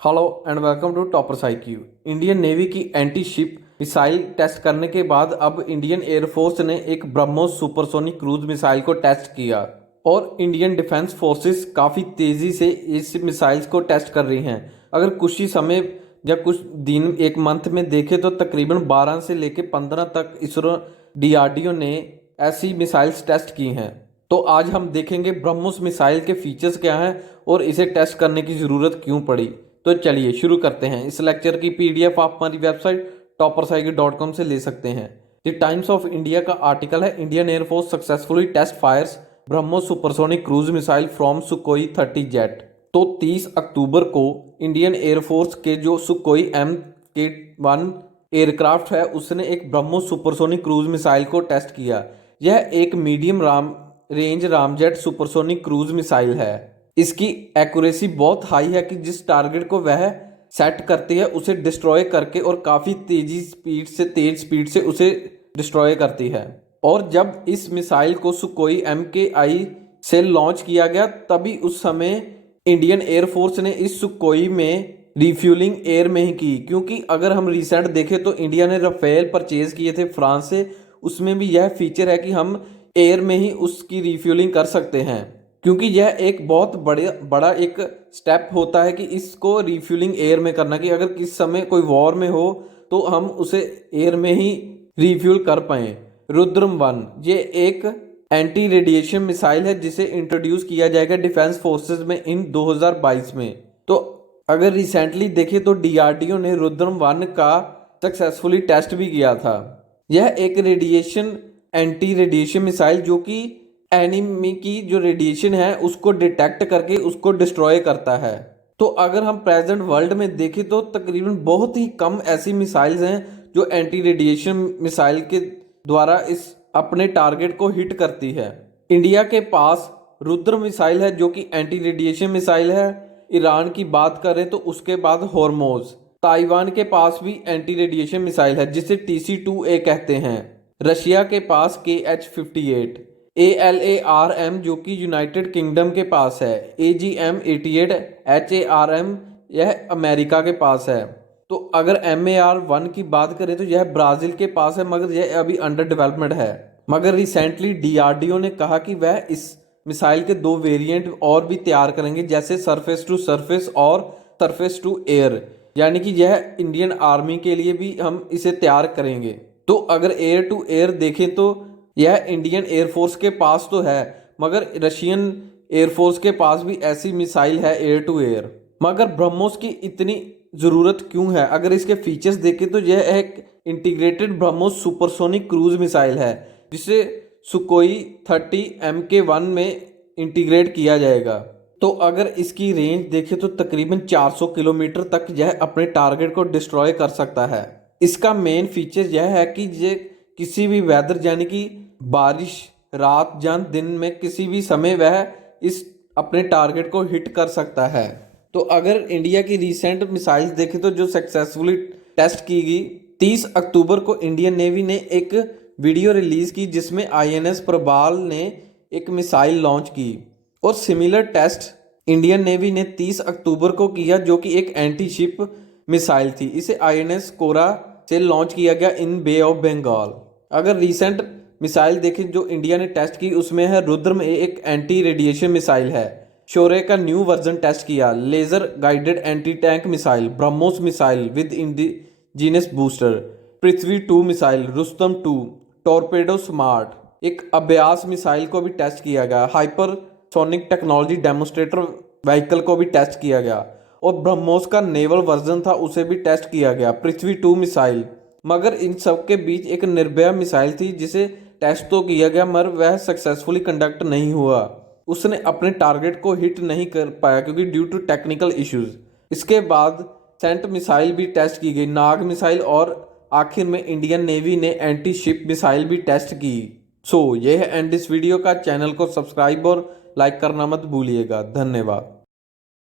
Hello and welcome to toppers IQ। Indian navy की anti ship missile test करने के बाद अब इंडियन एयरफोर्स ने एक ब्रह्मोस सुपरसोनिक क्रूज मिसाइल को टेस्ट किया और इंडियन डिफेंस फोर्सेस काफ़ी तेज़ी से इस मिसाइल्स को टेस्ट कर रही हैं। अगर कुछ ही समय या कुछ दिन एक मंथ में देखें तो तकरीबन 12 से लेकर 15 तक इसरो DRDO ने ऐसी मिसाइल्स टेस्ट की हैं। तो आज हम देखेंगे ब्रह्मोस मिसाइल के फीचर्स क्या हैं और इसे टेस्ट करने की ज़रूरत क्यों पड़ी। तो चलिए शुरू करते हैं। इस लेक्चर की PDF आप हमारी वेबसाइट toppersiq.com से ले सकते हैं। द टाइम्स ऑफ इंडिया का आर्टिकल है, Indian air force successfully test fires BrahMos supersonic cruise missile from Sukhoi 30 jet. तो 30 अक्टूबर को इंडियन एयरफोर्स के जो सुकोई MK-1 एयरक्राफ्ट है उसने एक ब्रह्मोस सुपरसोनिक क्रूज मिसाइल को टेस्ट किया। यह एक medium range ramjet supersonic cruise missile है। इसकी एक्यूरेसी बहुत हाई है कि जिस टारगेट को वह सेट करती है उसे डिस्ट्रॉय करके और काफ़ी तेज स्पीड से उसे डिस्ट्रॉय करती है। और जब इस मिसाइल को सुकोई MKI से लॉन्च किया गया तभी उस समय इंडियन एयरफोर्स ने इस सुकोई में रिफ्यूलिंग एयर में ही की, क्योंकि अगर हम रिसेंट देखें तो इंडिया ने राफेल परचेज किए थे फ्रांस से, उसमें भी यह फीचर है कि हम एयर में ही उसकी रिफ्यूलिंग कर सकते हैं, क्योंकि यह एक बहुत बड़ा एक स्टेप होता है कि इसको रिफ्यूलिंग एयर में करना, कि अगर किस समय कोई वॉर में हो तो हम उसे एयर में ही रिफ्यूल कर पाएँ। रुद्रम 1 ये एक एंटी रेडिएशन मिसाइल है जिसे इंट्रोड्यूस किया जाएगा डिफेंस फोर्सेस में इन 2022 में। तो अगर रिसेंटली देखें तो DRDO ने रुद्रम 1 का सक्सेसफुली टेस्ट भी किया था। यह एक एंटी रेडिएशन मिसाइल जो कि एनिमी की जो रेडिएशन है उसको डिटेक्ट करके उसको डिस्ट्रॉय करता है। तो अगर हम प्रेजेंट वर्ल्ड में देखें तो तकरीबन बहुत ही कम ऐसी मिसाइल्स हैं जो एंटी रेडिएशन मिसाइल के द्वारा इस अपने टारगेट को हिट करती है। इंडिया के पास रुद्र मिसाइल है जो कि एंटी रेडिएशन मिसाइल है। ईरान की बात करें तो उसके बाद होर्मोज। ताइवान के पास भी एंटी रेडिएशन मिसाइल है जिसे TC-2A कहते हैं। रशिया के पास KH-58, ALARM जो कि यूनाइटेड किंगडम के पास है, AGM-88 HARM यह अमेरिका के पास है। तो अगर MAR-1 की बात करें तो यह ब्राज़ील के पास है, मगर यह अभी अंडर डेवलपमेंट है। मगर रिसेंटली DRDO ने कहा कि वह इस मिसाइल के 2 वेरिएंट और भी तैयार करेंगे, जैसे सरफेस टू सरफेस और सरफेस टू एयर, यानी कि यह इंडियन आर्मी के लिए भी हम इसे तैयार करेंगे। तो अगर एयर टू एयर देखें तो यह इंडियन एयरफोर्स के पास तो है, मगर रशियन एयरफोर्स के पास भी ऐसी मिसाइल है एयर टू एयर। मगर ब्रह्मोस की इतनी ज़रूरत क्यों है? अगर इसके फीचर्स देखें तो यह एक integrated BrahMos supersonic cruise missile है जिसे सुकोई 30 MK-1 में इंटीग्रेट किया जाएगा। तो अगर इसकी रेंज देखें तो तकरीबन 400 किलोमीटर तक यह अपने टारगेट को डिस्ट्रॉय कर सकता है। इसका मेन फीचर यह है कि ये किसी भी वेदर यानी कि बारिश, रात या दिन में किसी भी समय वह इस अपने टारगेट को हिट कर सकता है। तो अगर इंडिया की रिसेंट मिसाइल्स देखें तो जो सक्सेसफुली टेस्ट की गई, 30 अक्टूबर को इंडियन नेवी ने एक वीडियो रिलीज की जिसमें INS प्रबाल ने एक मिसाइल लॉन्च की और सिमिलर टेस्ट इंडियन नेवी ने 30 अक्टूबर को किया जो कि एक एंटी शिप मिसाइल थी। इसे INS कोरा से लॉन्च किया गया इन बे ऑफ बंगाल। अगर रिसेंट मिसाइल देखें जो इंडिया ने टेस्ट की उसमें है रुद्रम एक एंटी रेडिएशन मिसाइल है। शौर्य का न्यू वर्जन टेस्ट किया, laser guided anti tank missile, BrahMos missile with indigenous booster, Prithvi two missile, Rustom two, torpedo smart एक अभ्यास मिसाइल को भी टेस्ट किया गया, हाइपरसोनिक टेक्नोलॉजी डेमोस्ट्रेटर व्हीकल को भी टेस्ट किया गया और ब्रह्मोस का नेवल वर्जन था उसे भी टेस्ट किया गया, पृथ्वी-2 मिसाइल। मगर इन सब के बीच एक निर्भया मिसाइल थी जिसे टेस्ट तो किया गया मगर वह सक्सेसफुली कंडक्ट नहीं हुआ, उसने अपने टारगेट को हिट नहीं कर पाया क्योंकि ड्यू टू टेक्निकल इश्यूज। इसके बाद सेंट मिसाइल भी टेस्ट की गई, नाग मिसाइल, और आखिर में इंडियन नेवी ने एंटी शिप मिसाइल भी टेस्ट की। सो यह है एंड इस वीडियो का। चैनल को सब्सक्राइब और लाइक करना मत भूलिएगा। धन्यवाद।